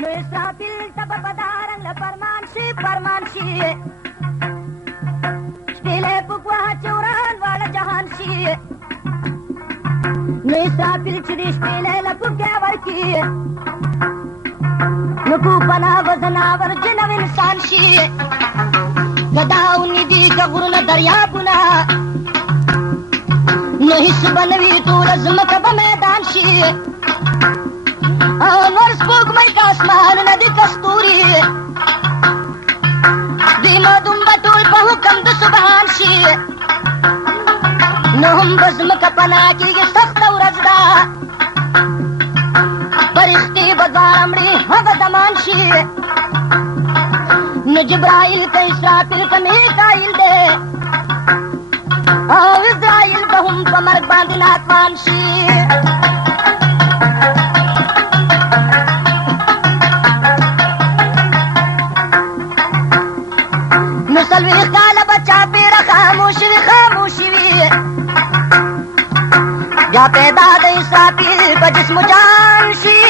نو اسرافیل تب پدارنگ لپرمان شي شپیلے پکوا چوران والا جهان شي نو اسرافیل چدی شپیلے لپکیا ورکی نو کوپنا وزناور جنو انسان شي گداونی دی کغرون دریابونا نو حس بنوی طول زمک بمیدان شي نور سپوږمۍ کا اسمان ندی کستوري دیما دومبه ټول په حکم د سبحان شي نو هم بزمکه پناه کېږي سخته ورځ ده فرښتې به دواړه مړي هغه دمان شي نو جبرائیل که اسرافیل که میکایل دی او اسرائیل به هم په مرګ باندې ناتوان شي سلوی کالا بچا پیرا خاموشی وی جا پیدا دا اسرافیل پا جسم جان شی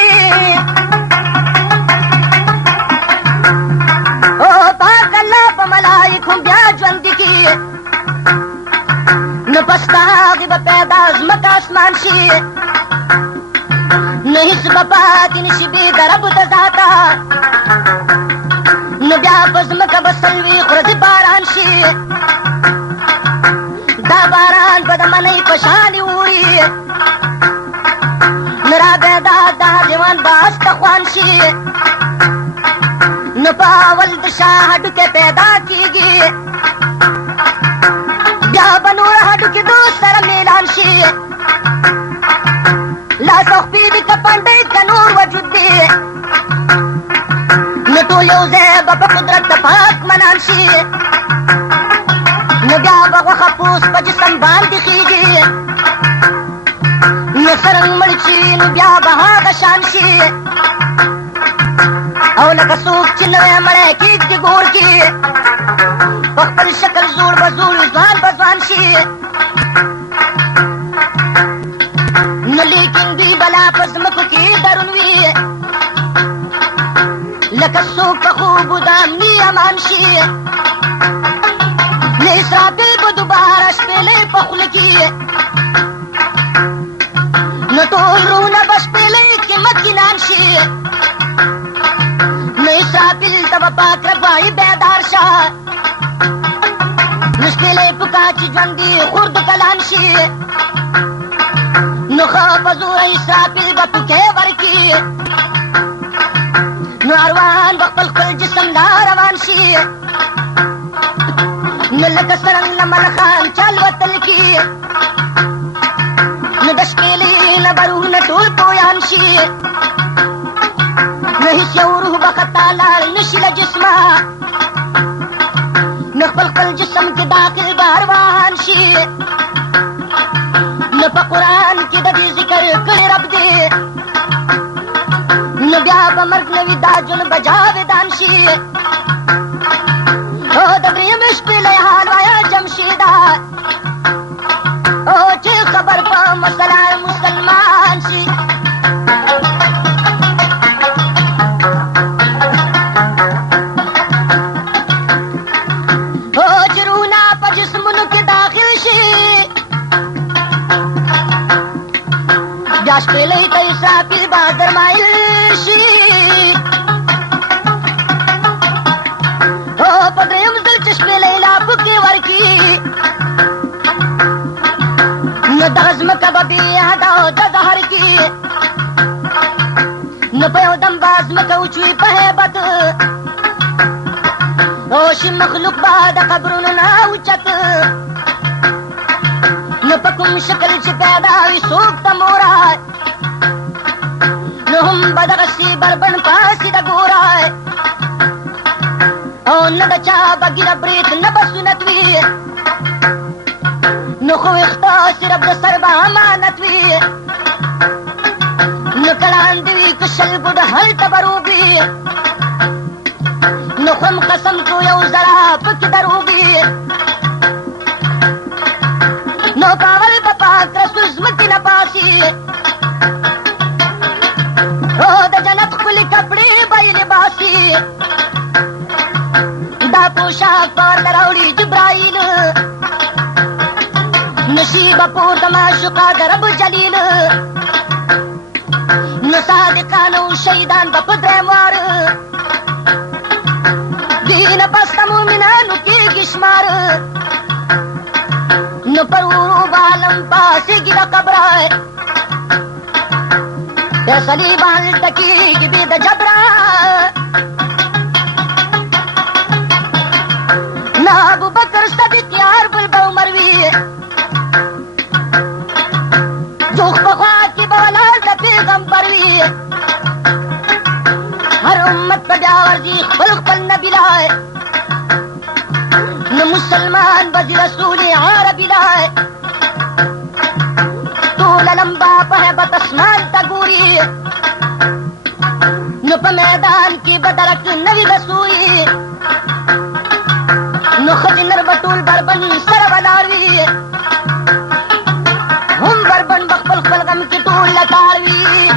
او پاک اللہ پا ملائکوں بیا جوندی کی نپستا غیب پیدا ازمکا اسمان شی نحس بپاکی نشی بی درب دزاتا نو بیا بزمکه بسلوی خورد باران شي دا باران به د منۍ په شانې اوري نو رابیدا دا دیوان به استه خوان شي نو په اول د شاه هډوکې پیدا کېږي بیا به نور هډوکې دو سره میلان شي لاس او خپې دي که پنډۍ که نور وجود دی نو ټول یو ځای به په قدرت د پاک منان شي نو بیا به غوښه پوس په جسم باندې خېږي نو څرنګ مړ شي نو بیا به هغه شان شي او لکه څوک چې نوی مړی کېږدي ګور کې په خپل شکل زوړ به زوړ وي ځوان به ځوان شي نو لیکن دوی بلا په ځمکو کې درون وي لکه څوک په خوبو د امني امان شي نه اسرافیل به دوباره شپېلې په خوله کې نو ټول روحونه به شپېلې کې متکینان شي نو اسرافیل ته به پاک رب وایي بیدار شه نو شپېلې پکا چې ژوندي خورد کلان شي نو ښه په زوره اسرافیل به پکې ورکي نو اروان بخپل خپل جسم دا روان شي نو لکه څرنګ نه ملخان چل وتل کی نو د شپېلې نه به روحونه ټول پویان شي نو هېڅ یو روح به خطا لاړ نه شي له جسمه نو خپل خپل جسم کې داخل به ارواحان شي نو په قرآن کې د دې ذکر کړی رب دی نو بیا به مرګ نه وي دا ژوند به جاویدان شي او د درېیمې شپېلۍ حال وایه جمشیده او چې خبر په مسله مسلمان شي او چې روحونه په جسمونو کې داخل شي بیا شپېلۍ ته اسرافیل به درمایل شي او په درېیم ځل چې شپېلۍ لا پکې ورکي نو دغه ځمکه به بېحده او د زهر کي نو په یو دم به ځمکه وچوي په هیبت او شي مخلوق به د قبرونو نه اوچت نو په کوم شکل چې پیدا وي څوک ته مورای نو هم به دغسې بربند پاسې د ګورای او نه د چا به ګیره برید نه به سنت وي نو خو ویښته صرف د سر به امانت وي نو کلاندې وي که شل ګوډه هلته به روغ وي نو خو هم قسم کو یو زړه پکې دروغ وي نو په اول به پاک رسول ځمکې نه پاسي معشوقا درب جلیل نو صادقانو شهیدان به په درېموار دینه پس د مؤمنانو کېږي شمار نو پر ورو به عالم پاسېږي د قبره فیصلې به هلته کېږي بې د جبره نه ابوبکر صدیق یار بل به عمر وي جوخ په خوا کې به ولاړ د پیغمبر وي هر امت په بیا ورځي خپل خپل نبي لای نو مسلمان به د رسول عربي لای ټوله لمبا په هیبت اسمان ته ګوري نو په میدان کې به درک نوي رسوي نو ښځې نر به ټول بربن سره ولاړ وي هم بربن به خپل خپل غم کې ټول لټار وي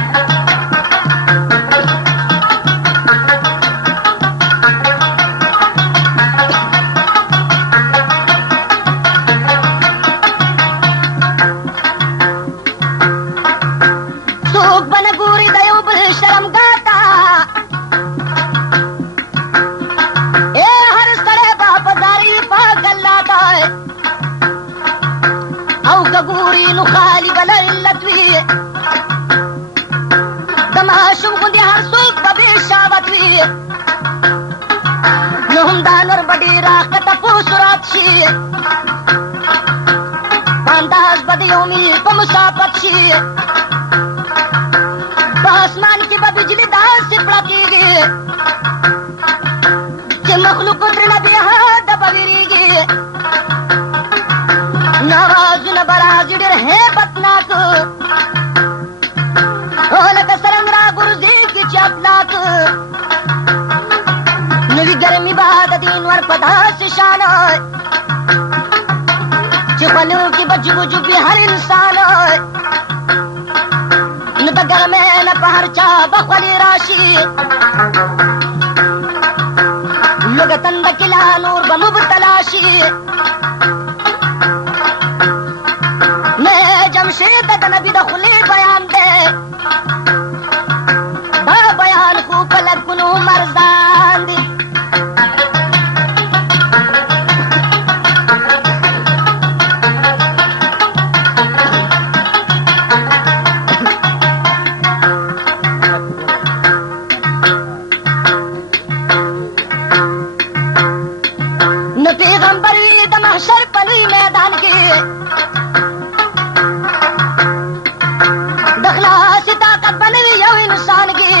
څوک به نه ګوري د یو بل شرمګاه ته هر سړی به په زاري پاک الله ته او که ګوري نو خالي به له علت وي د ماشوم غوندې هر څوک به بې شاوت وي نو هم دا نور به ډېر راښکته په سرعت شي په انداز به د یو میل په مسافت شي په اسمان کې به بجلي داسې پړقېږي چې مخلوق ترنه بې حده به وېرېږي نو آوازونه به راځي ډېر هیبتناک لکه سرنګ راغورځېږي چې افلاک نوي ګرمي به د دې نور په داسې شان چې خولو کې به جوب جوب وي هر انسان نو د ګرمۍ نه په هر چا به خولې راشي لږه تنده کې لا نور به مبتلا شي نه جمشید د نبي د خولې بیان دی دا بیان خو په لکونو مرزان دی نو پیغمبر وي د محشر په لوی میدان کې د خلاصې طاقت به نه وي یو انسان کې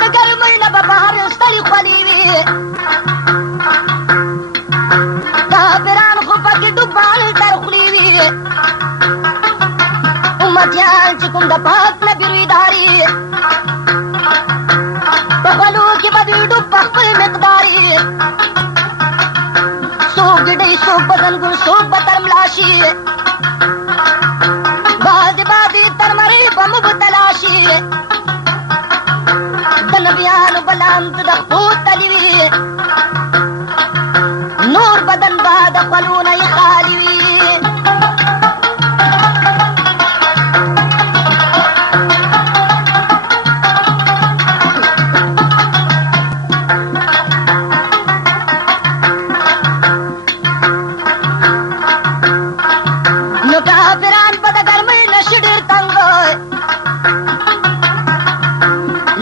د ګرمۍ نه به بهر ستړي خولې وي کافران خو پکې ډوبان تر خولې وي امتیان چې کوم د پاک نبي رویداري په خولو کې به دوی ډوب په خپل مقداري څوک ډډۍ څوک به زنګون څوک به تر ملا شي بعضې بعضې تر مرۍ به مبتلا شي د نبیانو به لامد د خپو تلي وي نور بدن به د خولو نه یې خالي وي نو کافران به د ګرمۍ نه شي ډېر تنګ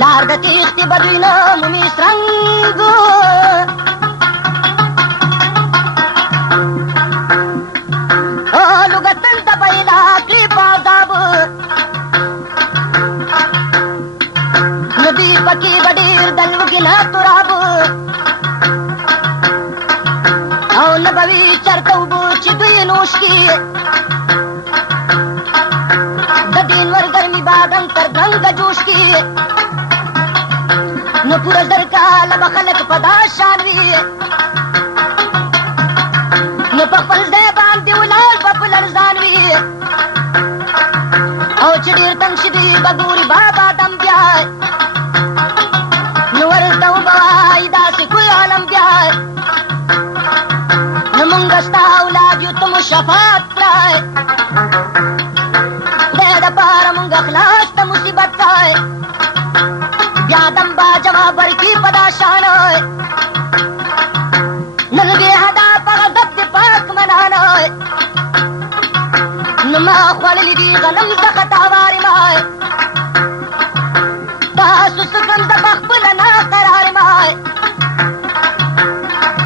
لار د تېښتې به دوی نه مومي سرنګ لوګتن ته به یې لا کړي په عذاب نو دوی پکې به ډېر د لوږې نه تراب او نه به وي چرته اوبه چې دوی نوش کړي د دې نور ګرمي بادم تر ګنګه جوش کړي نو پوره زر کاله به خلک په دا شان وي نو په خپل ځای باندې ولاړ به په لړزان وي او چې ډېر تنګ شي دوی به ګوري بابا دم بیا نو ورته وبه وایي داسې کوی عالم بیا نو مونږ ستا اولاد یو ته مو شفاعت کړای دې د پاره مونږ خلاص ته مصیبت کړای بیا دم با جواب ورکړي په دا شان نن بې حدا په غضب د پاک منانای نو ما خوړلي دي غنم د خطا وارې مای تاسو څه کړم زه په خپله ناقرار مای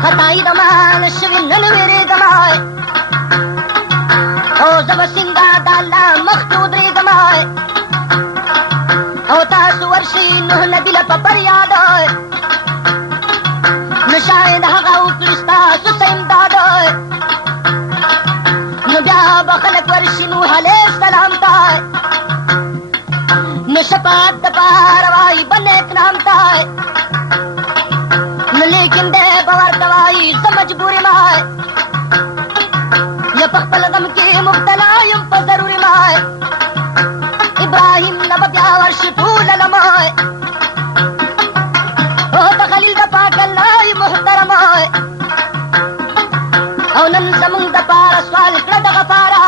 خطايي د ما نه شوي نن وېرېږم او زه به څنګه د الله مخ کې ودرېږم او تاسو ورشئ نوح نبي له په فریاد نو شاید هغه وکړي ستاسو څه امداد نو بیا به خلک ورشي نوح علیه السلام ته نو شفاعت دپاره وایي به نیک نام ته نو لیکن دی به ورته وایي زه مجبور یم یا په خپل غم کې مبتلا یم په ضروري مای ابراهیم نه به بیا ورشي ټوله لمای او د خلیل د پاک الله محترم او نن زمونږ دپاره سوال کړه د غفاره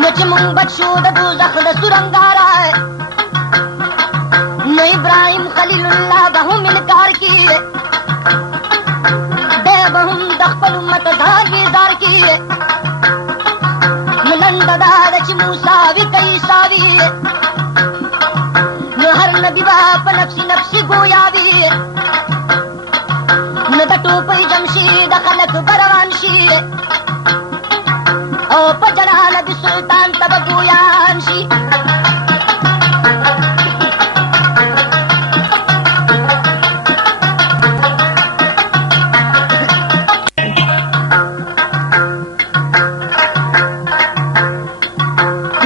نو چې مونږ بچ شو د دوزخ د سورنګاره نو ابراهیم خلیل الله به هم انکار کی دی به هم د خپل امت داګیدار کی نو لنډه دا ده چې موسی وي که عیسی وي نو هر نبي به په نفسي نفسي ګویا وي نو د ټوپۍ جم شي د خلک به روان شي او په جلال د سلطان ته به ګویان شي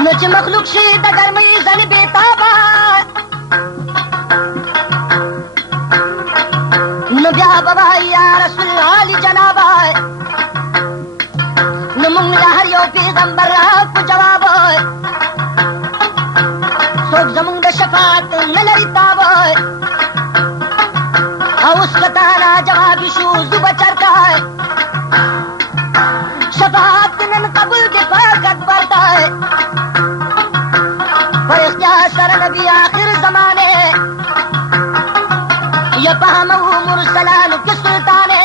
نو چې مخلوق شي د ګرمۍ ځنې بېتابه نو بیا به وایي یا رسول عالي جنابه نو مونږ له هر یو پیغمبر را په جواب څوک زمونږ د شفاعت نه لري تاب او اوس که تا نه جواب شو زو به چرته شفاعت نن قبول د پاک اکبر ته پر اختیار سره نبي آخر زمانه یا په همو مرسلانو کې سلطانه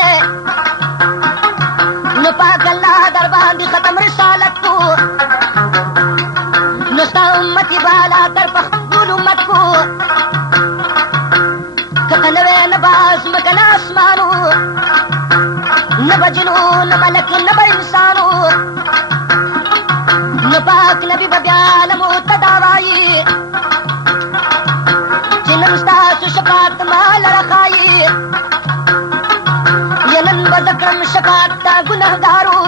نو پاک الله در باندې ختم رسالت کو نو ستا امتي بالا تر په خپل امت کو که نوې نه باز مکه نه اسمانو نه به جنو نه ملک نه به انسانو نو پاک نبي به بیا عالمو ته دا وایي چې نن ستاسو شفاعت مال رخایي یا نن به زه کړم شفاعت تا ګنهګارو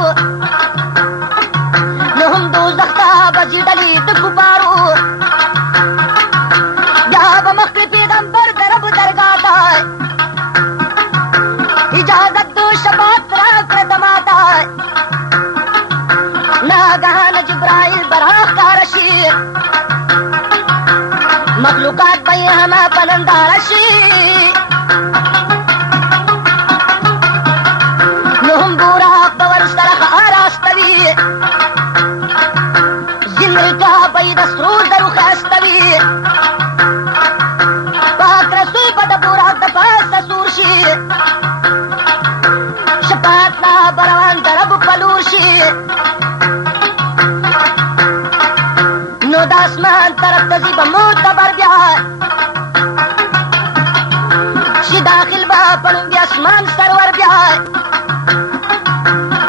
نو هم دوزخ ته به ځي ډلې د کفارو بیا به مخکې پیغمبر د رب درګاه ته اجازت دو شفاعت راکړه ته ماته ناګهانه جبرائیل به راښکاره شي مخلوقات به یې همه په ننداره شي نو هم براق به ورسره ښه آراسته وي ځینې رکاب به یې د سرو زرو ښایسته وي پاک رسول به د براق د پاسه سور شي شفاعت لا به روان د رب په لور شي نو د اسمان طرف ته ځي به معتبر بیا شي داخل به په لومبي اسمان سرور بیا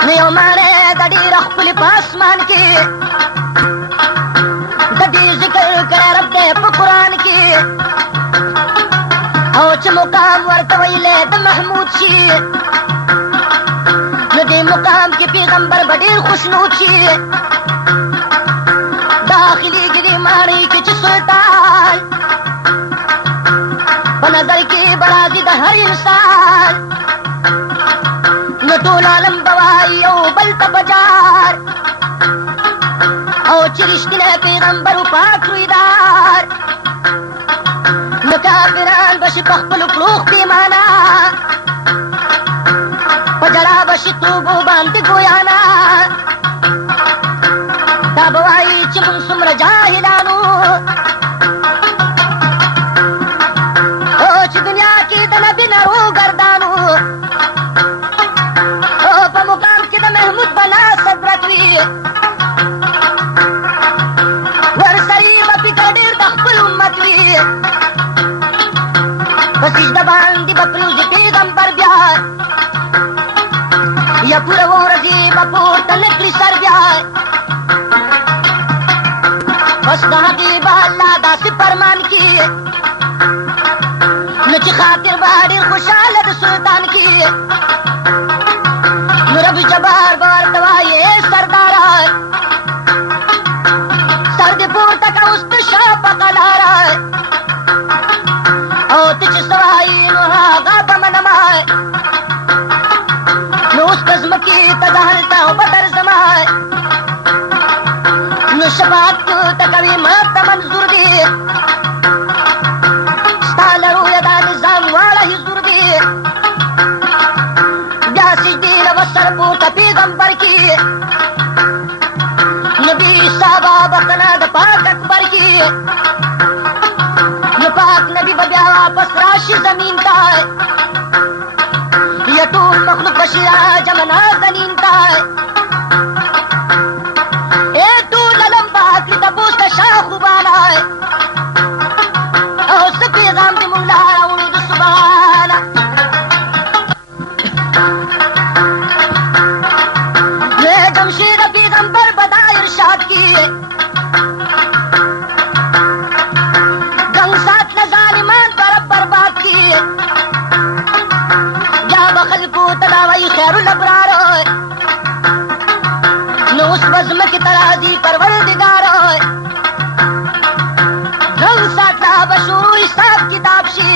نو یو ماڼۍ د ډېره ښکلې په اسمان کې د دې ذکر کړی رب دی په قرآن کې او چې مقام ورته ویلی د محمود شي نو دې مقام کې پیغمبر به ډېر خوشنود شي داخلېږي دې ماڼۍ کې چې سلطان په نظر کې به راځي د هر انسان نو ټول عالم به وایي یو بل ته بجار او چې رښتینی پیغمبر و پاک رویدار نو کافران به شي په خپلو کړو پښیمانه په پجڑا بشی توبو باندې ګویانا دا بوایي چې موږ څومره جاهلانو او چې دنیا کې د نبي نه روګردانو او په مقام کې د محمود بنا صدرت وي ورسري به فکر ډېر د خپل امت وي په سجده باندې به پرېوځي پیغمبر بیا یا پوره ورځې به پورته نه کړي سر بیا بس د هغې به الله داسې فرمان کي نو چې خاطر به ډېر خوشحاله د سلطان کي نو رب جبار به ورته وایي سرداره سر دې پورته کړه اوس ته شه په قلاره او ته چې څه وایي نو هغه به منمه نو اوس به ځمکې ته د هلته او به درځمه نو شفاعت ته کوي ما ته منظور دي ستا له رویه دا نظام واړه حضور دي بیا سجدې له به سر پورته پیغمبر کې نبي صحابه بخښنه د پاک اکبر کې نو پاک نبي به بیا واپس راشي زمین ته یا ټول مخلوق بشي راجمع نازنین ته ځمکې ته راځي پروردګار رنګ ساته به شروع حساب کتاب شي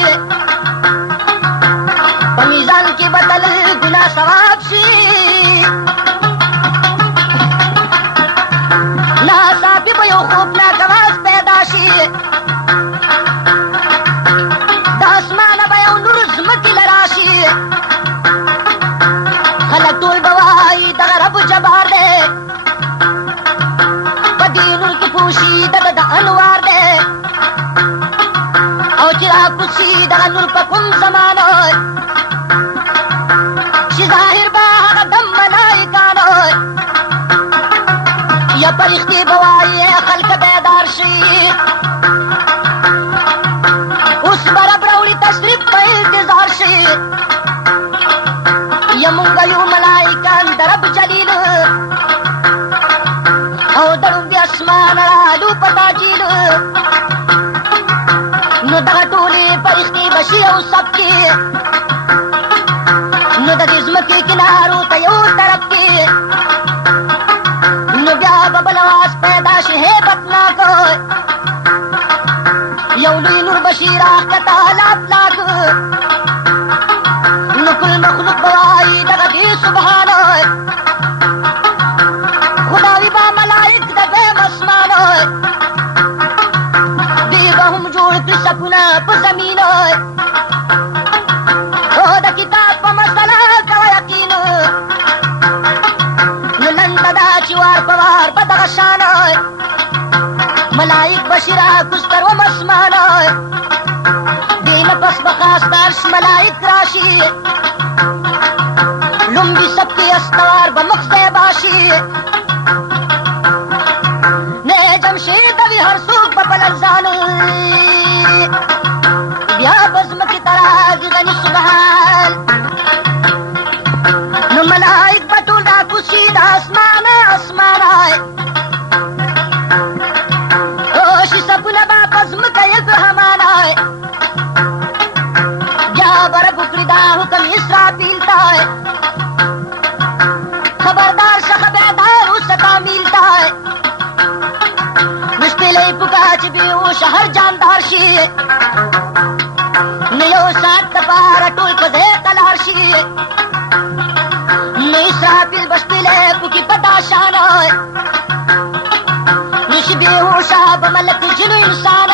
په میزان کې به تل ګناه ثواب شي ناڅاپي به یو خوفناک اواز پیدا شي د اسمانه به یو نور ځمکې له راشي خلک ټول به وایي دغه رب جبار دی دغه د انوار دی او چې راکوشي دغه نور په کوم زمانه چې ظاهر به هغه دم ملایکانو یا پرښتې به وایي خلک بیدار شي اوس به رب راوړي تشریف په انتظار شي یا مونږ یو ملایکان د رب جلیل او دړو بیا اسمان رالو په تاجیل نو دغه ټولې فرښتې به شي او سب کې نو د دې ځمکې کنارو ته یو طرف کې نو بیا به بل اواز پیدا شي هیبتناک یو لوی نور به شي راښکته لاپلاک نو کل مخلوق به وایي دغه دې سبحانه خداوي به ملائک د دویم اسمان دوی به هم جوړ کړي صفونه په زمین او د کتاب په مسله کوه یقین نو لنډه ده چې وار په وار په دغه شان ملائک به شي راکوز تر وم اسمان دې نه پس به خاص عرش ملائک راشي لومبي سبتې استوار به مخ ځای باشي هر څوک به بل ځان بیا به ځمکې ته راځي غني سبحان نو ملائک به ټول راکوشي د اسمانه اسمانه او شي سپونه به په ځمکه ابراهمانه بیا به رب وکړي دا حکم اسرافیل ته خبردار شه بیدار اوسه کامل ته مشکلې پکا چې بېهوشه هر جاندار شي نو یو ساعت دپاره ټول په ځای ته لاړ شي نو اسرافیل به شپېلې پکې په دا شان نو شي بېهوشه به ملک جنو انسان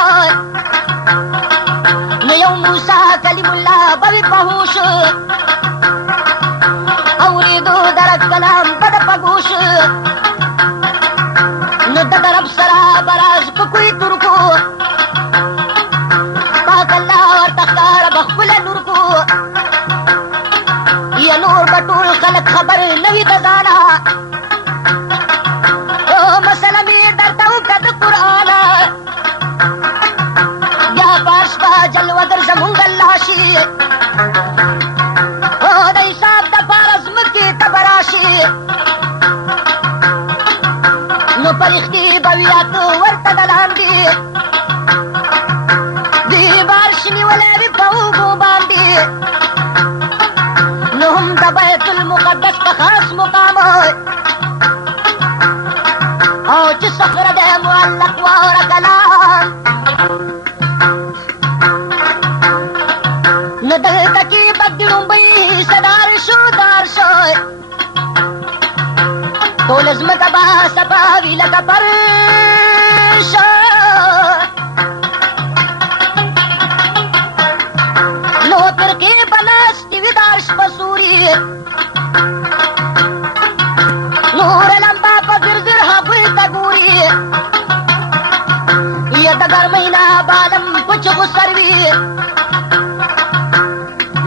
نو یو موسی کلیم الله به وي په هوش او فراموش نو د رب سره براز په کوئی ترکو پاک الله ورته ښکار بخپل نور کو یا نور بټول خلق خبر نوی د ځانا او مسله می درته وکړه د قرآن یا پاش با جلوه در زمونږ الله شي او د حساب د پاره ځمکې ته به راشي نو پرښتې به وي راته ورته د لاندې دې بار شنیولی وي په اوږو باندې نو هم د بیت المقدس په خاص مقام او چې صخره دی معلق واوره کلام نو دلته کې به د ړومبۍ صدار شو دار شو ټول ځمکه به صفا وي لکه پرشو نو فرقې به ناستې وي دا شپه سوري نور لمبه په ګرځر هغوی ته ګوري یا د ګرمۍ نه بالم په چغو سر وي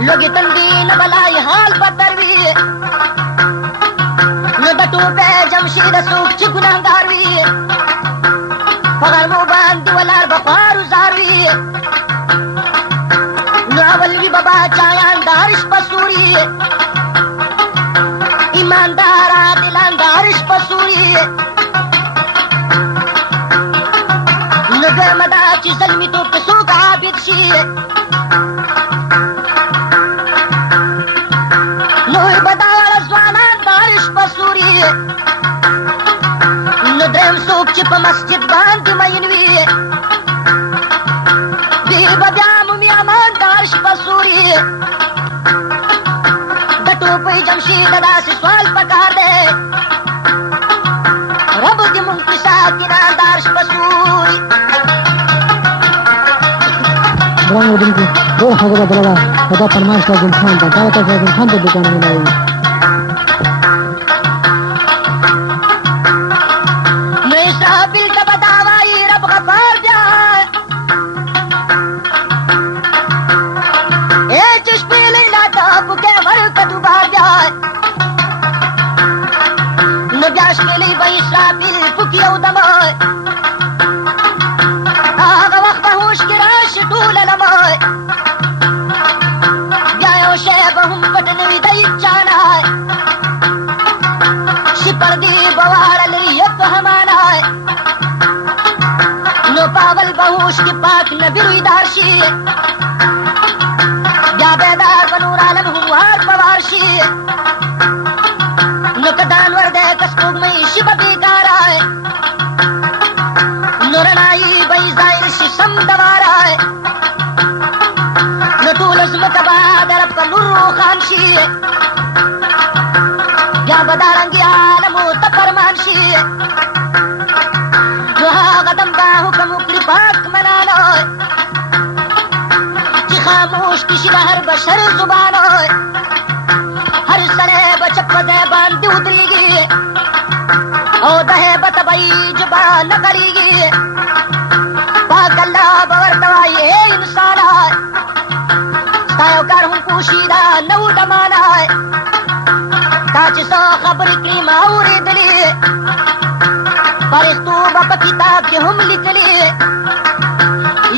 لوګي تندي نه بلای حال بدتر وي نو د ټوپې جمشید څوک چې ګناهګار وي په غرمو باندې ولاړ به خوارو زار وي نو اول وي به باچایان د هر شپه سوري ایماندار عادلان د هر شپه سوري نو ګرمه ده چې زلمیتوب کې څوک عابد شي نور به دا واړه ځوانان د هر شپه سوري نو دریم څوک چې په مسجد باندې مین وي دوی به بیا مومي امان د هر شپه سوري د ټوپۍ جمشید داسې سوال پکار دی رب دې مونږ پرې ساتي نه د هر شپه سوري ګران اورېدونکي ډېر خبره بله ده خو دا فرمایش د ګل خان ده دا ورته ګل خان د دوکان ملایي نو اسرافیل ته به دا وایي رب غفار بیا ای چې شپې لیلا ته پکې ورکه دوبار بیا نو بیا شپېلۍ به اسرافیل پکې یو دمه هغه وخت به هوش کې راشي ټوله لمه بیا یو شی به هم پټ نه وي د هېچا نه شي پردې به واړلې یک همانه نو په اول به هوش کې پاک نبي رویدار شي بیا بیدار به نور عالم هموار په وار شي نو که دانور دی که سپوږمۍ شي به بېکاره نو رڼایي به یې ظاهر شي سم دواره نو ټوله ځمکه به د رب په نور روښان شي بیا به دا رنګې عالمو ته فرمان شي نو هغه دم به حکم وکړي پاک منانو چې خاموش کړي شي د هر بشر زبان هر سړی به چپ په ځای باندې ودرېږي او د هیبته به یې ژبه نه غړېږي پاک الله به ورته وایي ای انسانه ستا یو کار هم پوشیده نه و ډمانه تا چې څه خبرې کړې ما اورېدلې فرښتو به په کتاب کې هم لیکلې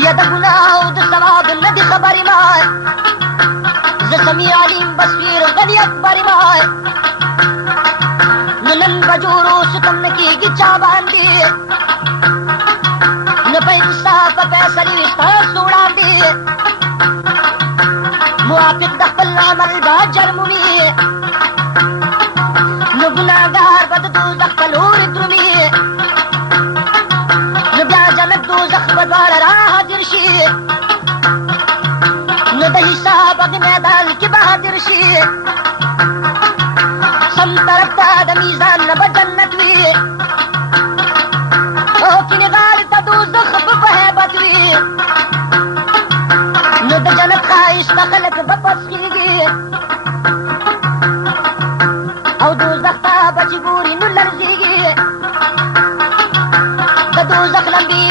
یا د ګناه او د ثواب نه دي خبرې ما زه سمیع علیم بصیر غني اکبر ما نو نن به جوړو ستم نه کېږي چا باندې نه په انصاف فیصلې ستاسو وړاندې موافق د خپل عمل به اجر مومي نو ګناهګار به د دوزخ په لورې درومي نو بیا جنت دوزخ به دواړه را حاضر شي نو د حساب هغې میدان کې به حاضر شي سم طرف ته د میزان نه به جنت وي او کینې غاړې ته دوزخ به په هیبت وي نو د جنت ښایسته خلک به پس کېږي او دوزخ ته به چې ګوري نو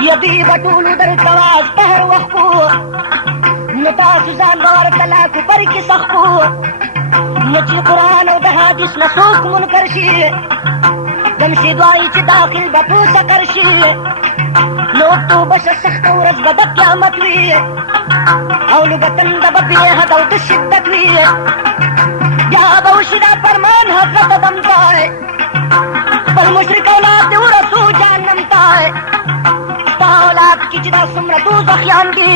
يدي بطول در تواز پهر وخو نتا سزان بار طلاق پر کی سخو نچی قرآن او د حدیث نسوک منکر شي دمشي دعای چې داخل بپو سکر شي نو تو بش سخت ورځ به د قیامت وي او لګتن د بې حد او د شدت وي بیا به وشي دا فرمان حضرت دم ته بل مشرک اولاد دې ورسو جهنم ته ستا اولاد کې چې دا څومره دوزخیان دي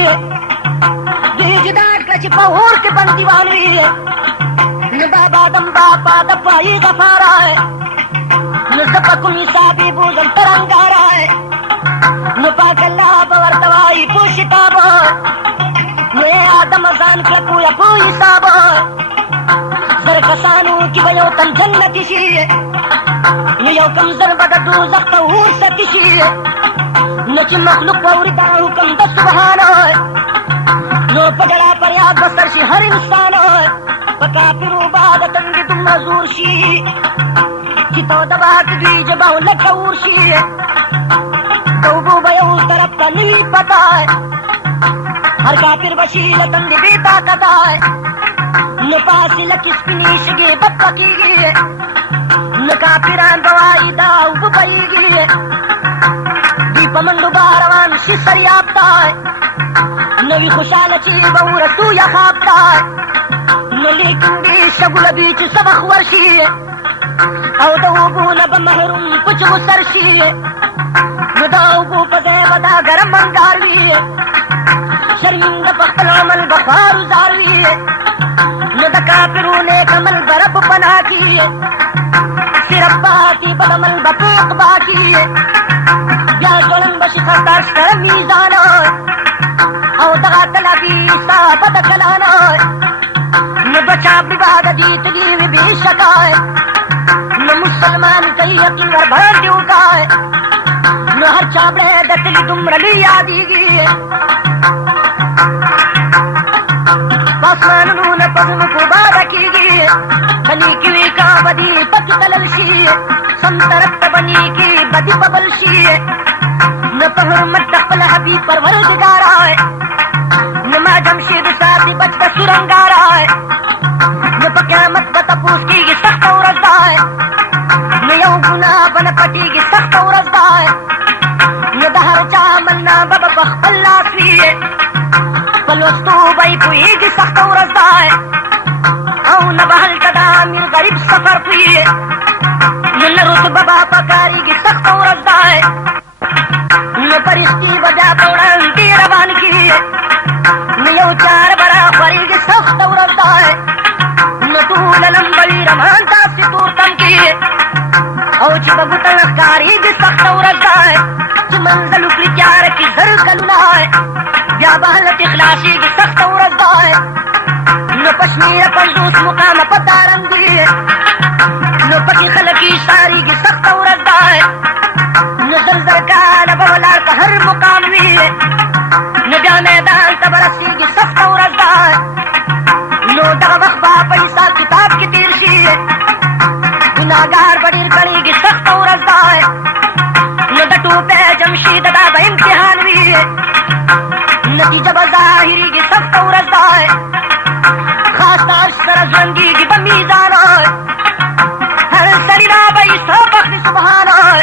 دوی جدا کړه چې په اور کې بندیوان وي نو بابا دم باپا د پای غفاره نو زپکو حسابي بوزم ترنګاره نو پاک الله باور دوائی پوشتاب نو اے آدم ازان کلکو یا پو حساب زر کسانو کی بیو تن جنتی شی نو یو کم زر بدا دوزخ تا اور سکی شی نو چی مخلوق پوری دا حکم دا سبحانا نو پجڑا پریاد بسر شی ہر انسان پکا پھرو بادتن دی دم مزور شی چی تو دبات دی جباو لکور شی توبو بیو طرف تا نوی پتا ہے ہر کافر وسیلتن دی طاقت ہے نو پاسی لکس پنیش گی بپکی گی نو کافران دوائی داو بپئی گی دی پمندو باروان شی سریابتا ہے نوی خوشال چی بور تو یا خوابتا ہے نو لیکن دی شگل بیچ سبخ ورشی او دوبو نب محروم پچو سرشی نداو کو پتے ودا گرم منگاروی شرمند پختل عمل بخار زاروی ند کافرون ایک عمل برب پناہ کی صرف باتی بد عمل بپوق باتی یا جولن بش خطر سر میزان او دغا تلابی صاحبت کلانا نبچا بباد دیت دیوی بی شکائے نو مسلمان کئی یقین ور بھر دیو کائے نو ہر چابڑے دتلی دمرلی یادی گی پاسمان نون پزم کو بارکی گی بنی کیوی کا بدی پت تللشی سمترت بنی کی بدی پبلشی نو پہرمت تقبل حبیب پروردگار آئے نما جمشید ساتھی بچ کا سرنگار آئے نو پا قیامت بتپوس کی گی سخت ورز آئے نو یو گناہ بن پٹی گی سخت ورز آئے نو دہر چا منا بابا بخ اللہ سویے پلوستو بائی پوئی گی سخت ورز آئے او نبہل کدا امیر غریب سفر پوئے نو نرس بابا پکاری گی سخت ورز آئے نو پرشتی بجا پوڑن دی روان کی نو یو چار برا خوری گی سخت ورز آئے نو طول لمبوی رمانتا ستور تم کی او چی بگوتن کاری گی سخت ورز آئے چی منزل اکلی چار کی زر کلنا آئے بیا بحلت اخلاصی گی سخت ورز آئے نو پشمیر پنجوس مقام پتارن دی نو پکی خلقی ساری گی سخت ورز آئے نو زلزل کا نبولار کا ہر مقام وی نو بیا میدان تبرسی گی سخت ورز آئے نو دا وقت با پیسا کتاب کی تیر شی گناہگار بڑیر کری گی سخت ورز آئے نو دا ٹوپے جمشید دا با امتحان وی نتیجہ بظاہری گی سخت ورز آئے خاص تاش سرزنگی گی بمیزان آئے ہر سرینا بای سبخ سبحان آئے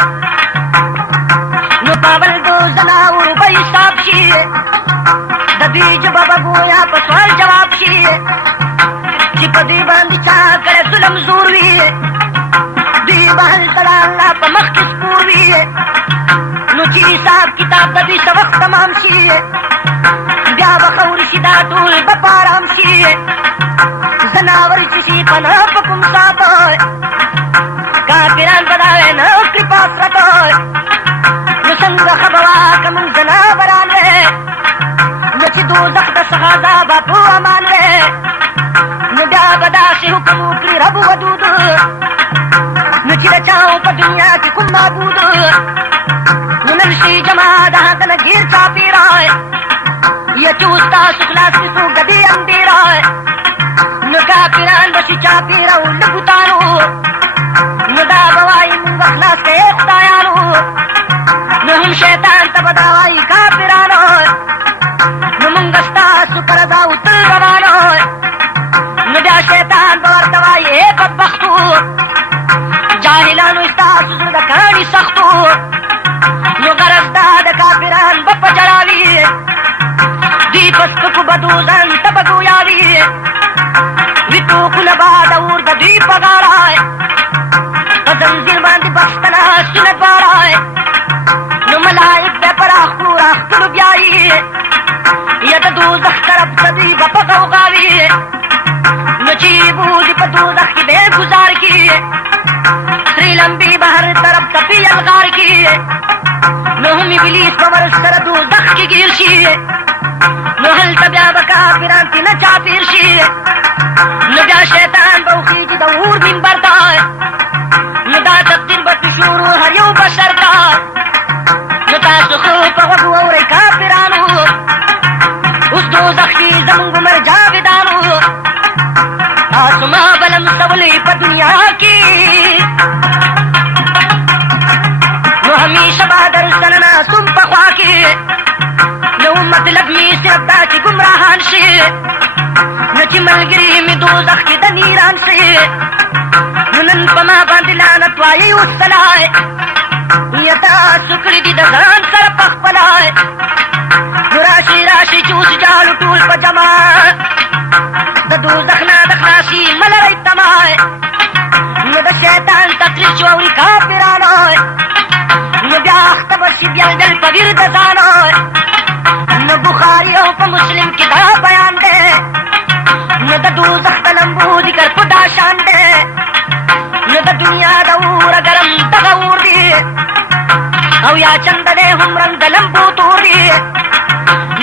نو پاول دو زناور بای صاحب شی دا بیج بابا گویا پسوال جواب شی چی پا دی باندی چاہ کرے ظلم زور وی دی بہل تلا اللہ پا مخ کس پور وی نو چی صاحب کتاب دا دی سوق تمام شی بیا بخور شدا طول بپارام شی زناور چشی پناہ پکم ساتھ کافران بداوے نوکری پاس رتوئے نو سنگ خبوا کمن زناوران رہے نو چی دو زخت سخازا باپو امان رہے نو بیا بدا سے حکم اکری رب ودود نو چی رچاؤں پا دنیا کی کم معبود نو نلشی جمع دہاں کن گیر چاپی رائے یہ چوستا سکلاس کسو گدی اندی رائے نو کافران بسی چاپی رو لگتانو نو دا بوائی منگ اخلاص کے اختایانو نو ہم شیطان تبدا شیطان بپ جڑاوی دی پس کو بدوزن تب گویاوی وی تو کن باد اور د دی پگاڑای زنجیر باندې بستنا سنت بارای نو ملائک بے پر اخور اختر بیائی ید دوزخ طرف صدی بپ غوغاوی نو چی بوجی پا دوزخ کی بے گزار کی سری لمبی بہر طرف تپی الغار کی نو ہم ابلیس پور سر دوزخ کی گیر شی نو حل تبیا بکا پیرانتی نچا پیر شی نو بیا شیطان بوخی جی دور منبر دائے نو دا تقدیر بتشورو ہر یو بشر دا نو تا سخو پا وگو اوری کافرانو اس دوزخ کی زمونگو مر جاویدانو آسما بلم سولی پا دنیا کی نو ہمیشہ بادر سننا سم پا خواہ کی نو مطلب می صرف دا چی گمراہان شی نو چی ملگری می دوزخ کی دنیران شی نو نن پا ما باندی لعنت وائی اسلائے یتا سکڑی دی دزان سر پخ پلائے نو راشی راشی چوس جالو ٹول پا جمع دا دوزخ نا دخلاسی ملرائی تمائے نو دا شیطان تقریر چوری کافرانوئے نو بیا اختبرشی بیل دل پا ورد زانوئے نو بخاری او پا مسلم کی دا بیان دے نو دا دوزخ دا لمبو ذکر پدا شان دے نو دا دنیا دا اور گرم دغور دی او یا چند دے ہم رنگ دا لمبو تور دی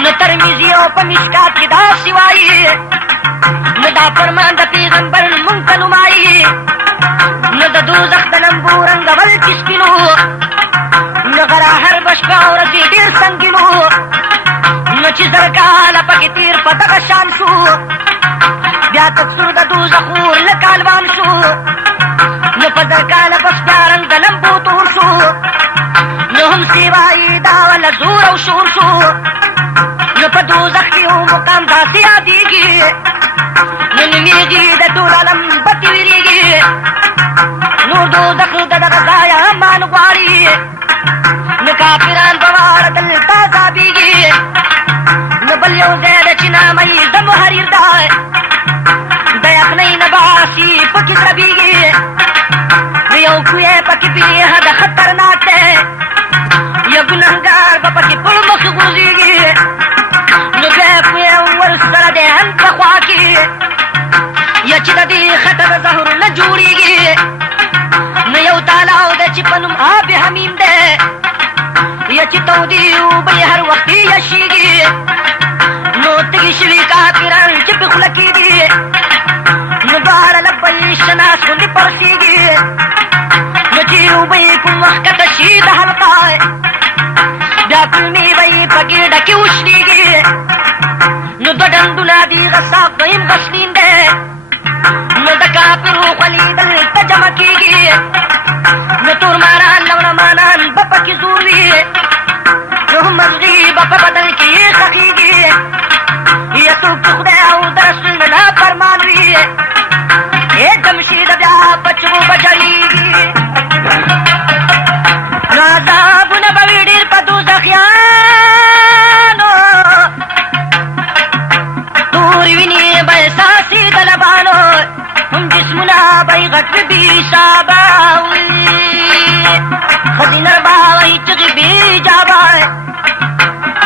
نو ترمیزی او پا مشکات کی دا سوائی نو دا فرمان دا پیغمبر منکنمائی نو دا دوزخ دا لمبو رنگ ول کسکنو نو غرا ہر بشکا اور رزی دیر سنگنو نو چی زرکالا پا کی تیر پا دغ شان شو بیا تکسر دا دوزخور لکالوان شو نو پا زرکالا پس بیا رنگ دا لمبو تور شو نو ہم سیوائی دا والا زور او شور شو نو پا دوزخ کی او مقام دا سیا دیگی نو نمیگی دا دول علم بطی ویریگی نو دوزخ دا دا غزایا مان غواری نو کافران بوار دل تازا بیگی نو بل یو زید چنا مئی دم حریر دائے دیخ نئی نباسی پکی زربیگی نو یو کوئے پکی پی حد خطرناک دے یا گنہگار با پکی پل مخگوزیگی نو بے کوئے ور سر دے ہنک خواکی یا چی دی خطر زہر نجوڑیگی نو یو تالاو دے چی پنم آب حمیم دے یا چی تو دیو بی ہر وقتی یشیگی نو تگی شوی کافران چی بخلکی دی نو بار لبی شناس کلی پرسیگی نو چیو بی کم وقت شید حلقائے بیا کلمی بی پگی ڈکی وشلیگی نو دڈن دنا دی غصاق دویم غسلین دے نو دا کافرو خلی دل تجمکیگی نو تور ماران لون مانان بپا کی زوروی نو مزغی بپا بدل کی خخیگی یا تو خدای او درسل منا فرمانوی اے جمشید بیا بچو بجلیگی نو عذاب نبوی دیر پا دوزخیانو توری وینی بیساسی دلبانو ہم جسمنا بی غٹ بی ساباوی خدی نرباوی چگی بی جابائی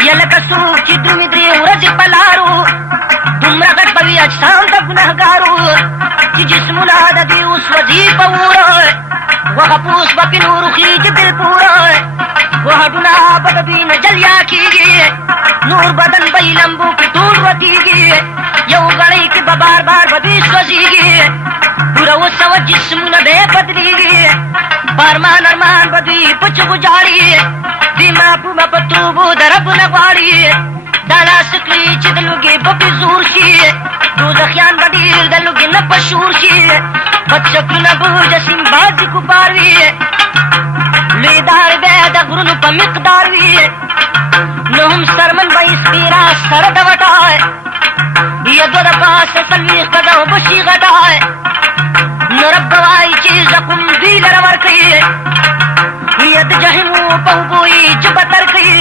یلکا سوک چی دومی دری ورز پلارو دمرا غٹ بوی اجسام دا گناہگارو چی جسمنا دا دی اس وزیب پورا وحپوس بپی نورو خیج دل پورا وحدنا بدبی نجلیا کیگی نور بدن بی لمبو کی طول وطیگی یو گڑی کی بار بار بدی سوزیگی پورا وسو جسمنا بے بدلیگی بارمان ارمان بدی پچ گجاری دیما پوما پتوبو درب نگواری دالا سکلی چی دلوگی بپی زور شی دوزخیان بدیر دلوگی نپشور شی بچکو نبو جسیم بازی کو باروی لیدار بید غرونو پا مقداروی نو ہم سرمن بایس پیرا سرد وٹائے یہ دو دفاس سلویخ کدو بشی غدائے نو رب وائی چیز کم دیل رور کئی ید جہمو پہبوئی جبتر کئی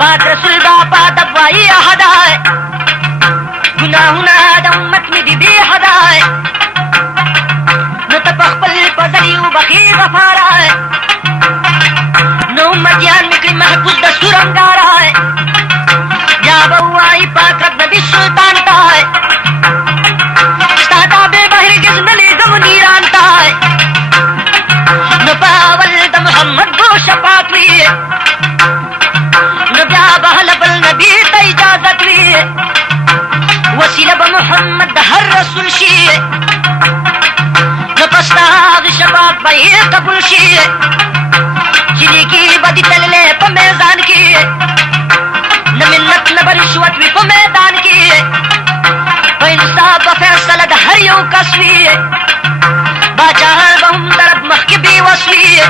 پاک رسول دا پادب وای احدای گناهونه د امت می دی بی حدای نو ته په خپل پزړیو بخي غفارای نو امتیان می کړي محفوظ د سورنګارای یا بوای پاک رب نبی سلطان تای ستا به بهر جز نلی دم نیران تای نو پاول د محمد گو شفاعت وی نو بیا بهل بل نبی ته اجازت وی وسیله به محمد د هر رسول شي نو پستا د شفاعت به قبول شي چې کی بدی تللې په میدان کې نه منت نه رشوت وی په میدان کې په انصاف فیصله د هر یو کس وی باچاهان به هم طرف مخکې بې وس وي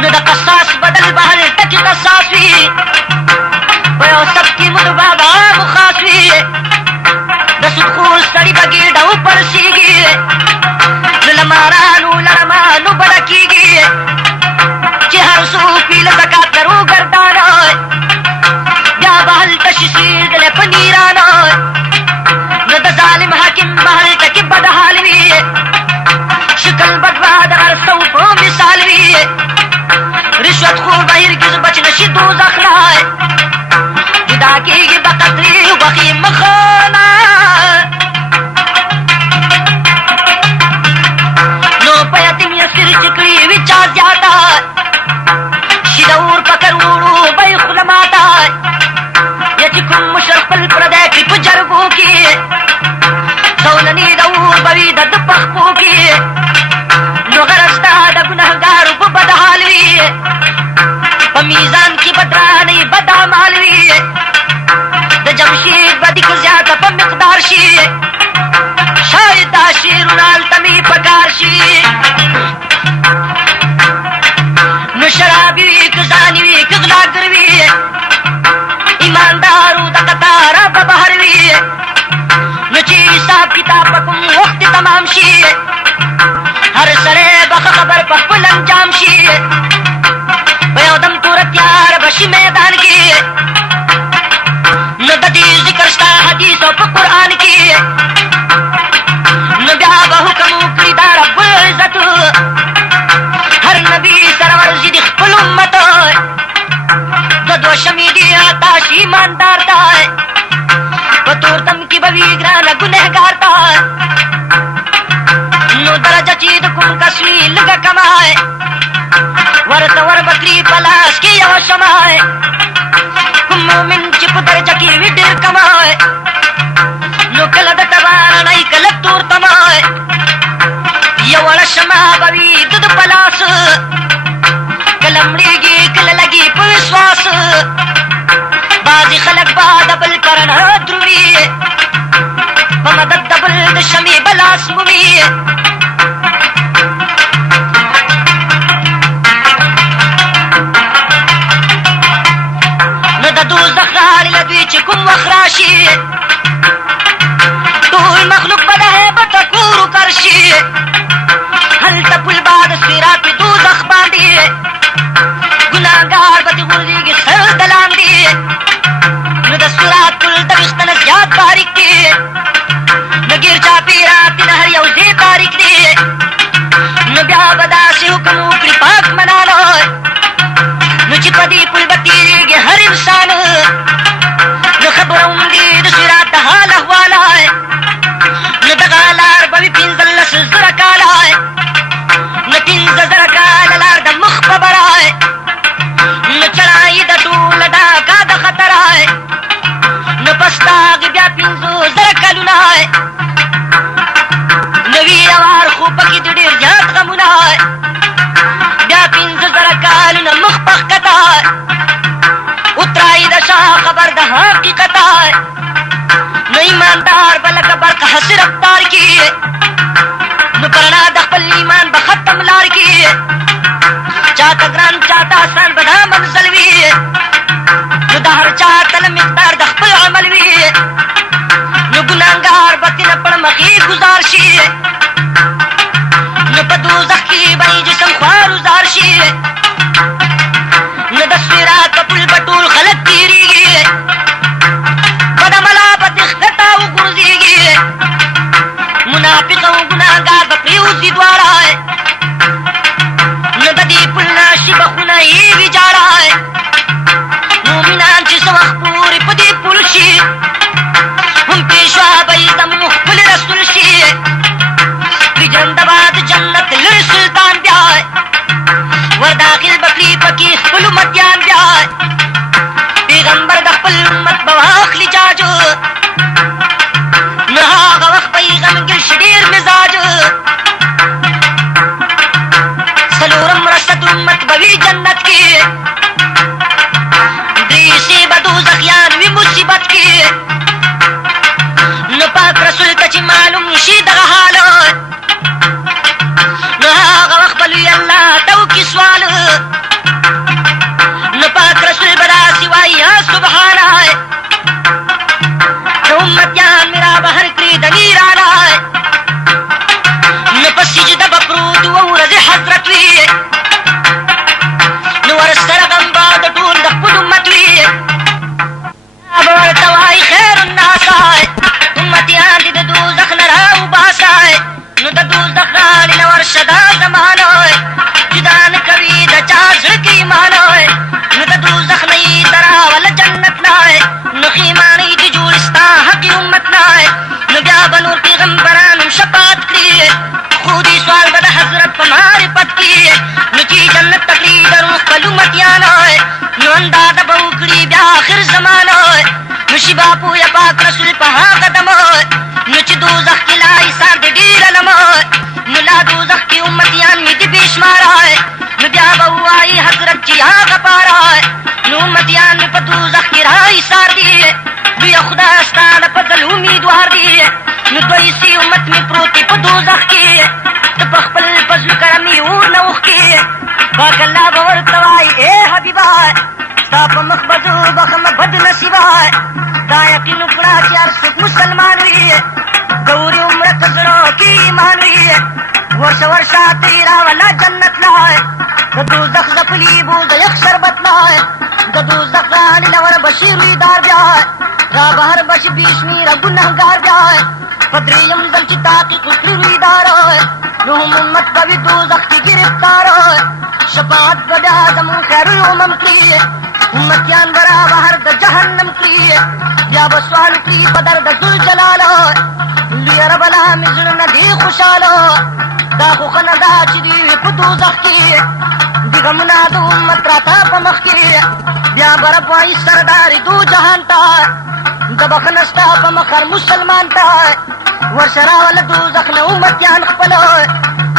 نو د قصاص بدل به هر ټکي قصاص وي په یو سب کې مدبا به عام خاص وي د سودخور سړي به ګېډه وپړسېږي نو له مارانو لړمانو بله کېږي چې هر څوک وي له زکات نه روګردانه بیا به هلته شي سېږلی په نیرانه نو د ظالم حاکم به هلته کې بد حال وي شکل بدوا د هر څو په مثال وي رشوت خور به هرګز بچ نشي دوزخ نه جدا کېږي به قدرې غوښې مخونه نو په یتیم یسر چې کړي وي چا زیاته شي د اور په کروړو به یې خوله ماته یا چې کوم مشر خپل پردی کړي په جرګو کې زولنې د اور به وي د ده په خپو کې نو غرض ستا د ګنهګارو په بد حال وي په میزان کې بدرانۍ بد اعمال وي د جمشید بدي که زیاته په مقدار شي شاید دا شعرونه هلته مې پکار شي نو شرابي وي که ځاني وي که غلاګر وي ایماندارو د قطاره به بهر وي نو چې حساب کتاب په کوم وخت تمام شي هر سړی به خبر په خپل انجام شي په یو دم توره تیار به شي میدان کې نو د دې ذکر شته حدیث او په قرآن کې نو بیا به حکم وکړي دا رب العزت هر نبي سره ورځي د خپل امت د دوشمې دي آتاش ایماندار دی په تورتم کې به وي ګرانه ګنهګار دی نو درجه چې د کوم کس وي لږه کمای ورته ور بکري په لاس کې یو شمای کوم مومن چې په درجه کې وي ډېر کمای نو کله د تبارنۍ کله تور تمای یو وړه شمع به وي د ده په لاس کله مړېږي کله لګي په وسواس بعضې خلک به د بل کرنه دروي په مدد د بل د شمې به لاس مومي نو د دوزخ غاړې له دوی چې کوم وخت راشي ټول مخلوق به د هیبته کور وکر شي هلته پل به د صراط دوزخ باندې ګناهګار به دې غورځېږي سر د لاندې نو د صراط پل د ویښته نه زیات باریک دی نو ګیر چاپېره تېنه هر یو ځای تاریک دی نو بیا به داسې حکم وکړي پاک منانو نو چې په دې پل به تېرېږي هر انسان نو خبره ومږي د صراط د حال احواله نو دغه لار به وي 15,000 کاله نو 15,000 کاله لار د مخ په برای نو چړایي د ټوله ډاکه د خطرای نو پستا هغې بیا 15,000 کلونه نو وي اوار خو پکې د ډېر زیات غمونه بیا 15,000 کالونه مخ په ښکته اترایي د شاه خبر د حقیقت نو ایماندار به لکه برق هسې رفتار کې نو پرنا د خپل ایمان به ختم لار کې چاته ګران چاته آسان به دا منزل وي نو د هر چا تل مقدار د خپل عمل وي نو ګناهګار به تېنه پړ مخې ګزار شي نو په دوزخ کې به یې جسم خوار وزار شي دا بوکړي بیا آخر زمانه نو شي باپو یا پاک رسول په ها قدم نو چې دوزخ کې لا ایثار د ډېر علم نو لا دوزخ کې امتیان مې دې بې شماره نو بیا به ووایي حضرت چې هغه پاره نو امتیان مې په دوزخ کې را ایثار دي لویه خدای ستا د فضل امیدوار دي نو دوی سي امت مې پروت دی په دوزخ کې ته په خپل فضل کرمي اور نه اوښکې پاک الله به ورته وایي ای حبیبه ستا په مخ به زه بخم بد نصیبه دا یقین وکړه چې هر څوک مسلمان وي د اورې عمره ته زړه کې ایمان وي ورشه ورشه ترې راوله جنت لای د دوزخ ځپلي بوز د یخ شربت لای د دوزخ غاړې له ور بشي رویدار بیا را بهر بشي بې شمېره ګنهګار بیا په درېیم ځل چې تحقیق وکړي رویدار نو هم امت به وي دوزخ کې ګرفتار شفاعت به بیا زمونږ خیرو امم کړي امتیان به را بهر د جهنم کړي بیا به سوال کړي په در د ذوالجلاله لویه رب العالمین زړونه دې خوشحاله دا خو ښه نه ده چې دوی وي په دوزخ کې د غمونه د امت راته په مخ کې بیا به رب وایي سردارې دو جهان ته د بخښنه ستا په مخ هر مسلمان ته ورشه راوله دوزخ نه امتیان خپله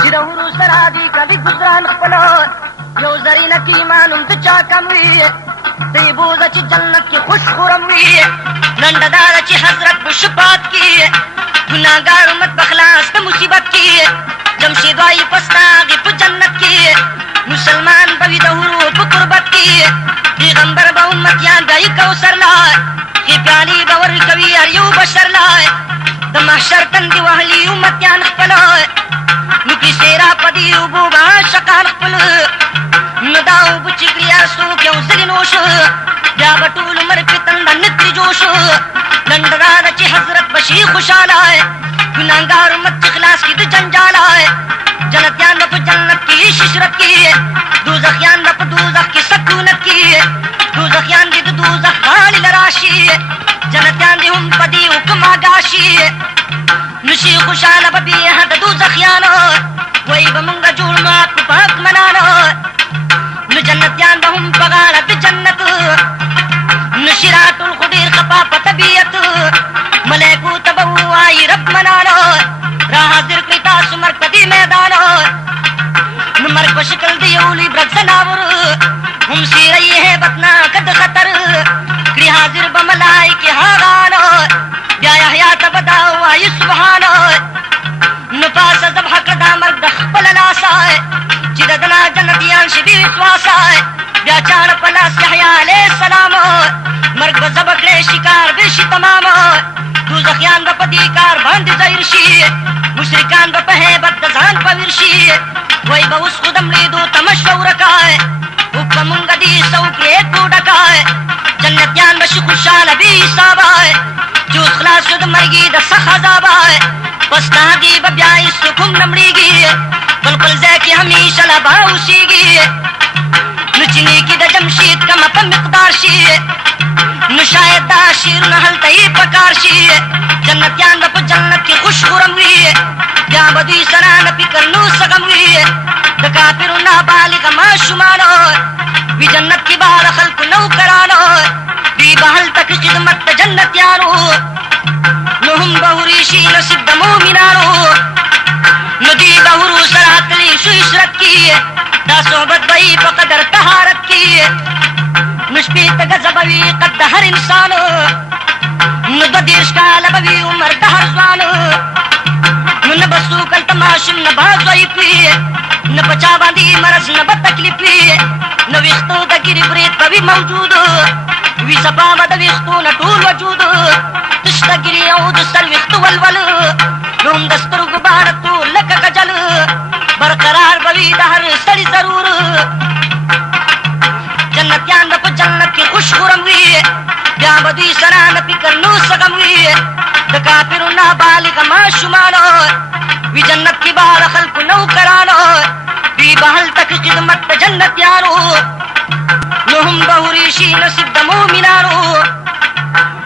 چې د هورو سره دي کوي ګزران خپله یو زرینه کې ایمان هم د چا کم وي دی بوزه چې جنت کې خوش خورم وي لنډه دا ده چې حضرت به شفاعت کې ګناهګار امت به خلاص د مصیبت کې جمشید وایي په ستا هغې په جنت کې مسلمان به وي د هورو په قربت کې پیغمبر به امتیان بیایي کوثر لای ښې پیالې به ورکوي هر یو بشر لای د محشر تندې وهلي امتیان خپله نو کیسې را په دې اوبو به عاشقان خپل نو دا اوبه چې کړي هر څوک یو ځلې نوش بیا به ټول عمر پرې تنده نه کړي جوش لنډه دا ده چې حضرت به شي خوشحاله ګناهګار امت چې خلاص کړي د جنجاله جنتیان به په جنت کې ششرت کې دوزخیان به په دوزخ کې سکونت کې دوزخیان دې د دوزخ غاړې له راشي جنتیان دې هم په دې حکم آګاه شي نو شي خوشحاله به بې حده دوزخیانو وایي به مونږ جوړ مات په پاک منانو نو جنتیان به هم په غاړه د جنت نو شي راټول خو ډېر خفا په طبیعت ملایکو ته به ووایي رب منانو را حاضر کړئ تاسو مرګ په دې میدانو نو مرګ په شکل د یو لوی برګ ځناور هم څیره یې هیبتناکه د خطر کړي حاضر به ملایکې هاغانو بیا یحیا ته به دا ووایي سبحانه نو پاسه ذبح کړه دا مرګ د خپله لاسه چې د ده نه جنتیان شي بې وسواسه بیا چاړه په لاس یحیا علیه السلام مرګ به ذبح کړی شکار به شي تمام دوزخیان به په دې کار باندې ظاهر شي مشرکان به په هیبت د ځان په ویر شي وایي به اوس خو د مړېدو تمشه ورکای او په مونږ دې څوکې کوډکای جنتیان به شي خوشحاله بې حسابه چې اوس خلاص شو د مرګي د سخت عذابه پس تا دې به بیا هېڅوک هم نه مړېږي خپل خپل ځای کې همیشه لا به اوسېږي نو چې نیکي د جمشید کمه په مقدار شي نو شاید دا شعرونه هلته یې پکار شي جنتیان به په جنت کې خوش خورم وي بیا به دوی سره نه فکر نو څه غم وي د کافرو نابالغه ماشومانو وي جنت کې به د خلکو نوکرانو دوی به هلته کې خدمت د جنتیانو نو هم به هورې شي نصیب د مؤمنانو نو دوی به هورو سره تللی شو عشرت کې دا صحبت به یې په قدر طهارت کې نو شپېته ګزه به وي قد د هر انسان نو 22 کاله به وي عمر د هر ځوان نو نه به څوک هلته ماشوم نه به ضعیف وي نه په چا باندې مرض نه به تکلیف وي نه ویښتو د ګیرې برید به وي موجود وي صفا به د ویښتو نه ټول وجود تش د ګیرې او د سر ویښتو ولول نو هم د سترګو باڼه ټول لکه کجل برقرار به وي د هر سړي ضرور جنتیان به په جنت کې خوش خورم وي بیا به دوی سره نه فکر نو څه غم وي د کافرو نابالغه ماشومانو وي جنت کې به د خلکو نوکرانو دوی به هلته کې خدمت د جنتیانو نو هم به هورې شي نصیب د مؤمنانو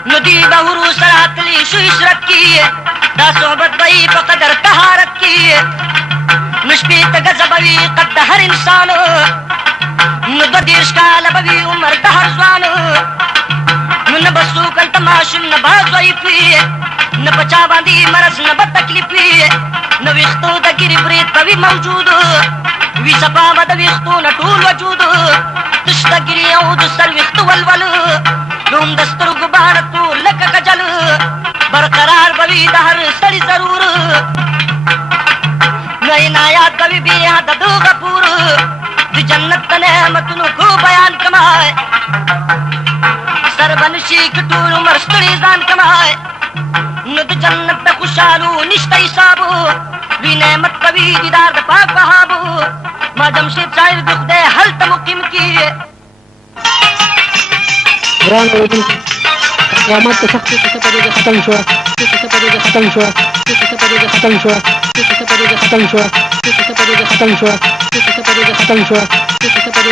نو دوی به هورو سره تللی شو عشرت کې دا صحبت به یې په قدر طهارت کې نو شپېته ګزه به وي قد د هر انسانو نو د دیرش کاله به وي عمر د هر ځوان نو نه به څوک هلته ماشوم نه به ضعیف وي نه په چا باندې مرض نه به تکلیف وي نه ویښتو د ګیرې برید به وي موجود وي صفا به د ویښتو نه ټول وجود تش د ګیرې او د سر ویښته ولول روم د سترګو باڼه تور لکه کجل برقرار به وي د هر سړي ضرور نو عنایات به وي بې حده د غفور د جنت د نعمتونو کو بیان کما سر به نشي که ټول عمر ستړي ځان کما نو د جنت د خوشحالو نشته حساب لوی نعمت به وي دیدار د پاک وهاب ما جمشید شاعر د خدای هلته مقیم کي ګران اورېدونکي قیامت د سختې کیسه په دې ختم شوه کیسه په دې ختم شوه کیسه په دې ختم شوه کیسه په دې ختم شوه کیسه په دې ختم شوه کیسه په دې ختم شوه کیسه په دې